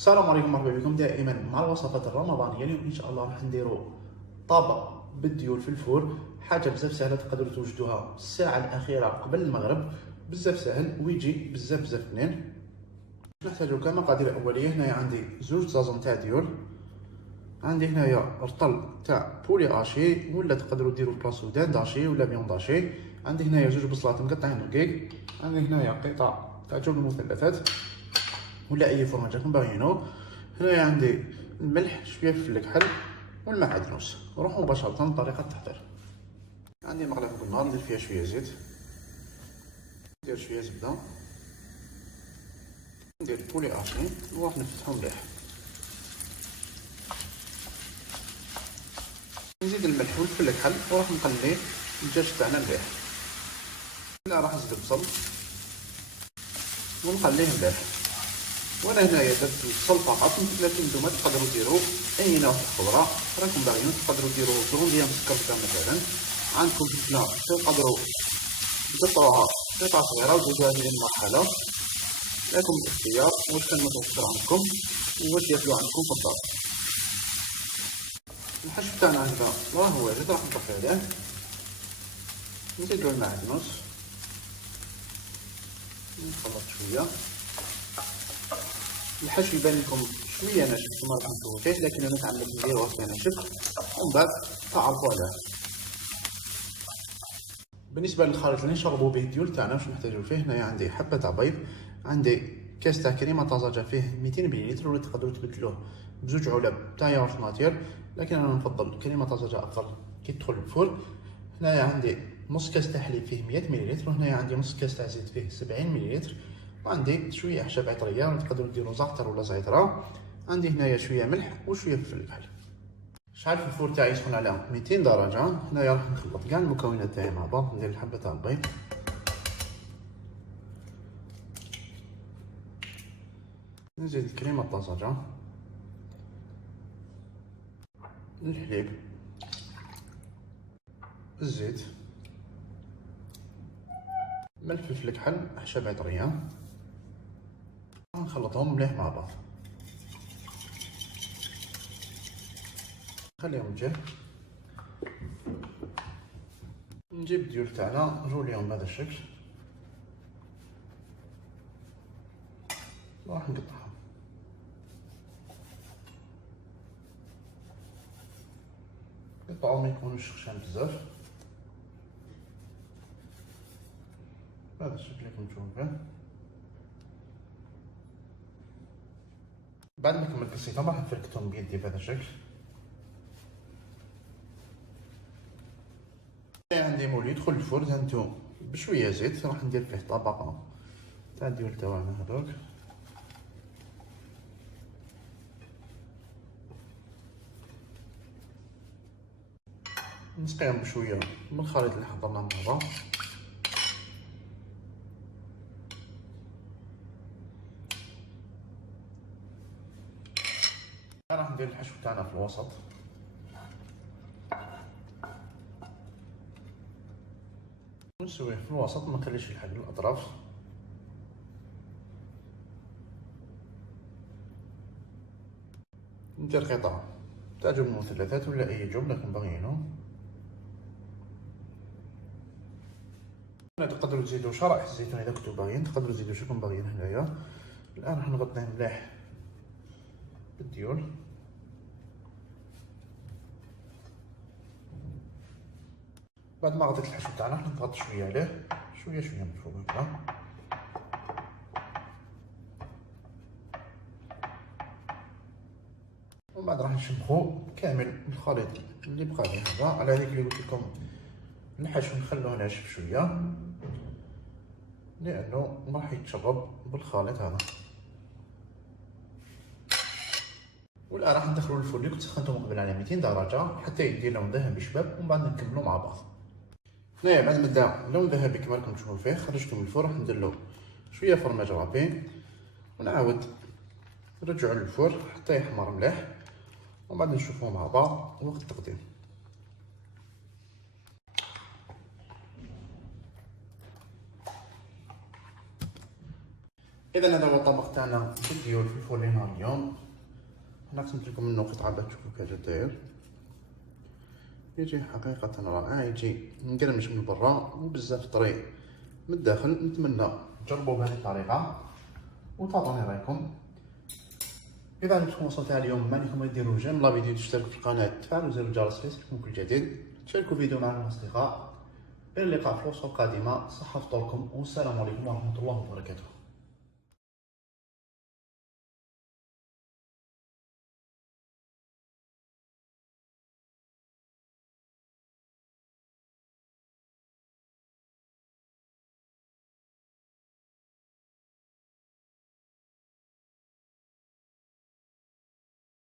السلام عليكم، مرحبا بكم دائما مع الوصفات الرمضانيه. اليوم ان شاء الله راح نديروا طبق بالديول في الفور. حاجه بزاف سهله تقدروا توجدوها الساعه الاخيره قبل المغرب، بزاف سهل ويجي بزاف بنين. نحتاجو كمقادير اوليه. هنايا عندي زوج طازون تاع ديول، عندي هنايا رطل تاع بولي اشي ولا تقدروا ديروا بلاصو دان داشي ولا بيون داشي. عندي هنايا زوج بصلات مقطعين رقيق، عندي هنايا قطع تاع جبن مثلثات ولا اي فرماج راكم باغيينو. هنايا عندي الملح، شويه فلفل الكحل والمعدنوس. نروحو مباشره لطريقه التحضير. عندي مقله فوق النار ندير فيها شويه زيت، ندير شويه زبده، ندير بولي اشي نروح نفتحو مليح، نزيد الملح والفلفل الكحل وراح نقلي الدجاج تاعنا مليح. لا راح نزيد البصل ونقليه مليح. وانا هنايا درت البصل فقط، لكن نتوما تقدروا ديروا اي نوع خضره راكم باغيين. تقدروا ديروا درون ديال مسكر مثلا، عندكم فلفله تقدروا تقطعوها قطع صغيره وتزيدوها في المرحله. لكم الاختيار واش كان متوفر عندكم واش ياكلوا عندكم في الدار. الحشو تاعنا هكذا راه واجد، راح نطفي عليه، نزيدو المعدنوس، نخلط شويه. الحشو يبان لكم شويه ناشف كما راكم تشوفوا فيه، لكن انا تعمدت نديروه هكا ناشف ومن بعد تعرفوا عليه. بالنسبه للخليط اللي نشربوا به الديول تاعنا واش نحتاجو فيه. هنايا عندي حبه تاع بيض، عندي كاس تاع كريمه طازجه فيه 200 ملل، ولا تقدروا تبدلوه بزوج علب تاع ياغورت ناتير، لكن انا نفضل كريمه طازجه افضل كي تدخل الفرن. هنايا عندي نص كاس تاع حليب فيه 100 ملل، وهنايا عندي نص كاس تاع زيت فيه 70 ملل، وعندي شويه اعشاب عطريه تقدروا ديروا زعتر ولا زعتره. عندي هنايا شويه ملح وشويه فلفل الكحل. شعل في الفور تاعي يسخن على 200 درجه. هنايا راح نخلط كاع المكونات تاعي مع بعض. ندير الحبه تاع البيض، نزيد الكريمه الطازجه، الحليب، الزيت، ملح، فلفل الكحل، اعشاب عطريه. نخلطهم مليح مع بعض، نخليهم جه. نجيب الديول تاعنا نروليهم بهذا الشكل، راح نقطعهم. قطعوا ما يكونوش خشان بزاف بهذا الشكل اللي راكم تشوفوا فيه. بعد ما كملت قصيتهم راح نفركتهم بيدي بهذا الشكل. عندي مولي يدخل الفرن هانتو بشويه زيت، راح ندير فيه طبقه تاع الديول تاعنا هذوك. نسقيهم بشويه من الخليط اللي حضرناه مع بعض. راح ندير الحشو تاعنا في الوسط، نسويه في الوسط، ما نخليش الحاجه الاطراف. ندير قطع تاع جبن مثلثات ولا اي جبن راكم باغيينو. تقدروا تزيدوا شرائح الزيتون اذا كنتو باغيين، تقدروا تزيدوا شكون باغيين. هنايا الان راح نغطيه مليح بالديول. بعد ما غطيت الحشو تاعنا راح نضغط شويه عليه، شويه من فوق هكذا. ومن بعد راح نشمخو كامل الخليط اللي بقى لي هذا. على هذيك اللي قلت لكم الحشو نخلوه ناشف شويه، لانه راح يتشرب بالخليط هذا. والان راح ندخلو الفرن اللي كنت سخنته من قبل على 200 درجه حتى يدي لون ذهبي شباب، ومن بعد نكملو مع بعض. هنايا بعد ما دا لون ذهبي كما راكم تشوفوا فيه، خرجته من الفرن. راح ندير له شويه فرماج رابي ونعاود نرجعو للفرن حتى يحمر مليح، ومن بعد نشوفوه مع بعض وقت التقديم. اذا هذا هو الطبق تاعنا بالديول في الفور اللي نهار اليوم. انا قسمت لكم منه قطعه باش تشوفوا كيفاش داير. يجي حقيقه رائع، يجي مقرمش من برا وبزاف طري من الداخل. نتمنى تجربوا بهذه الطريقه وتعطوني رايكم. اذا عجبتكم الوصفه تاع اليوم ما عليكم ديروا جيم لا فيديو، تشتركوا في القناه، تفعلوا زر الجرس ليصلكم كل جديد، تشاركوا الفيديو مع الاصدقاء. الى اللقاء في الوصفه القادمه، صحه فطوركم والسلام عليكم ورحمه الله وبركاته.